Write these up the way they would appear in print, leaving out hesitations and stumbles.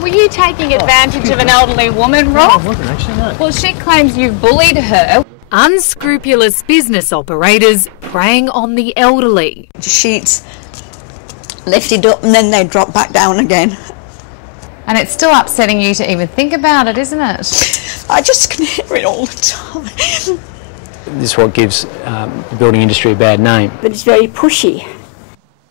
Were you taking advantage of an elderly woman, Rob? No, I wasn't actually, no. Well, she claims you bullied her. Unscrupulous business operators preying on the elderly. Sheets lifted up and then they drop back down again. And it's still upsetting you to even think about it, isn't it? I just can hear it all the time. This is what gives the building industry a bad name. But it's very pushy.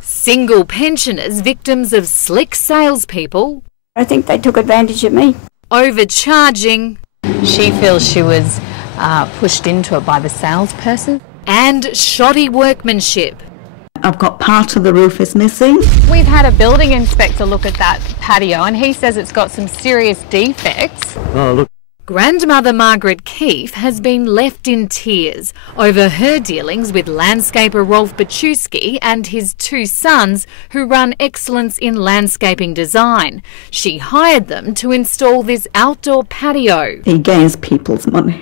Single pensioners, victims of slick salespeople. I think they took advantage of me. Overcharging. She feels she was pushed into it by the salesperson. And shoddy workmanship. I've got part of the roof is missing. We've had a building inspector look at that patio and he says it's got some serious defects. Oh, look. Grandmother Margaret Keefe has been left in tears over her dealings with landscaper Rolf Bachewski and his two sons who run Excellence in Landscaping Design. She hired them to install this outdoor patio. He gains people's money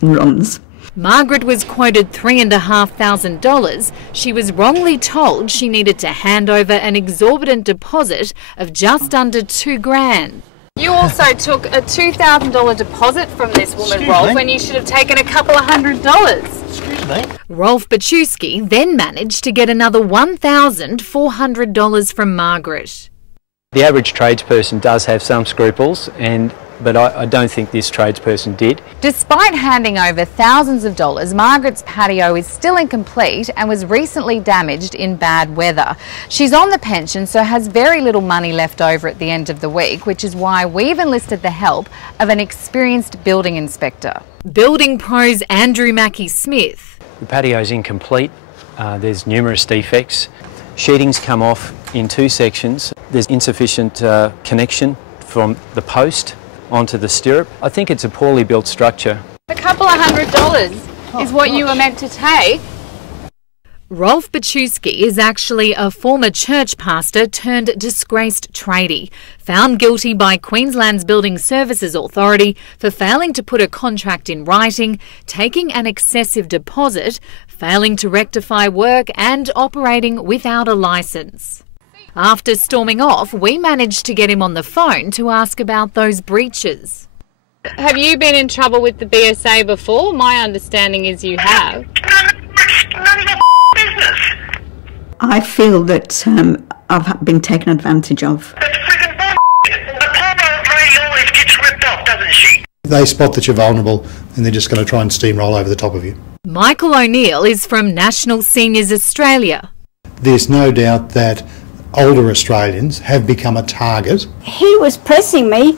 and runs. Margaret was quoted $3,500. She was wrongly told she needed to hand over an exorbitant deposit of just under $2,000. You also took a $2,000 deposit from this woman, Rolf, and you should have taken a couple of $100. Excuse me? Rolf Bachewski then managed to get another $1,400 from Margaret. The average tradesperson does have some scruples, but I don't think this tradesperson did. Despite handing over thousands of dollars, Margaret's patio is still incomplete and was recently damaged in bad weather. She's on the pension, so has very little money left over at the end of the week, which is why we've enlisted the help of an experienced building inspector. BuildingPro's Andrew Mackie-Smith. The patio's incomplete. There's numerous defects. Sheeting's come off in two sections. There's insufficient connection from the post onto the stirrup. I think it's a poorly built structure. A couple of $100 is what you were meant to take. Rolf Bachewski is actually a former church pastor turned disgraced tradie, found guilty by Queensland's Building Services Authority for failing to put a contract in writing, taking an excessive deposit, failing to rectify work and operating without a licence. After storming off, we managed to get him on the phone to ask about those breaches. Have you been in trouble with the BSA before? My understanding is you have. None of your business. I feel that I've been taken advantage of. That's friggin' bullshit. The poor old lady always gets ripped off, doesn't she? They spot that you're vulnerable and they're just going to try and steamroll over the top of you. Michael O'Neill is from National Seniors Australia. There's no doubt that older Australians have become a target. He was pressing me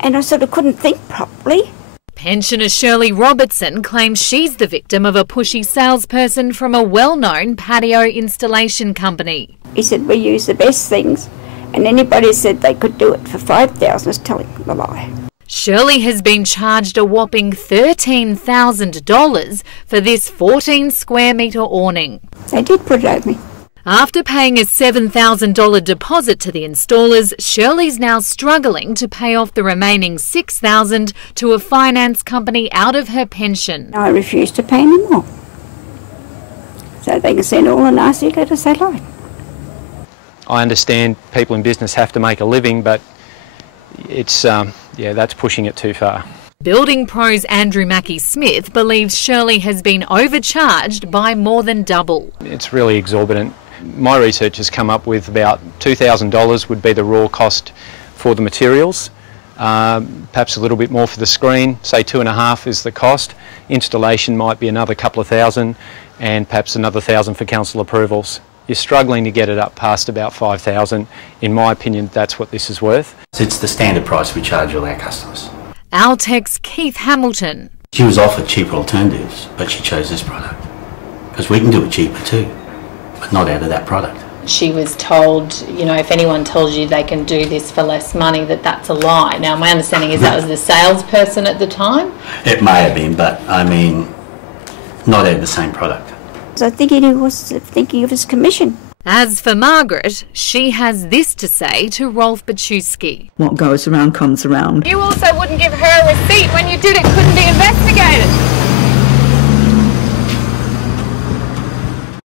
and I sort of couldn't think properly. Pensioner Shirley Robertson claims she's the victim of a pushy salesperson from a well-known patio installation company. He said, we use the best things, and anybody said they could do it for $5,000 was telling them a lie. Shirley has been charged a whopping $13,000 for this 14 square metre awning. They did put it over me. After paying a $7,000 deposit to the installers, Shirley's now struggling to pay off the remaining $6,000 to a finance company out of her pension. I refuse to pay any more. So they can send all the nasty letters they like. I understand people in business have to make a living, but it's, that's pushing it too far. BuildingPro's Andrew Mackie-Smith believes Shirley has been overcharged by more than double. It's really exorbitant. My research has come up with about $2,000 would be the raw cost for the materials, perhaps a little bit more for the screen, say $2,500 is the cost. Installation might be another couple of thousand and perhaps another $1,000 for council approvals. You're struggling to get it up past about $5,000. In my opinion, that's what this is worth. It's the standard price we charge all our customers. Altec's Keith Hamilton. She was offered cheaper alternatives, but she chose this product. Because we can do it cheaper too, but not out of that product. She was told, if anyone tells you they can do this for less money, that's a lie. Now, my understanding is that was the salesperson at the time? It may have been, but not out of the same product. So I think he was thinking of his commission. As for Margaret, she has this to say to Rolf Bachewski. What goes around comes around. You also wouldn't give her a receipt when you did it couldn't be investigated.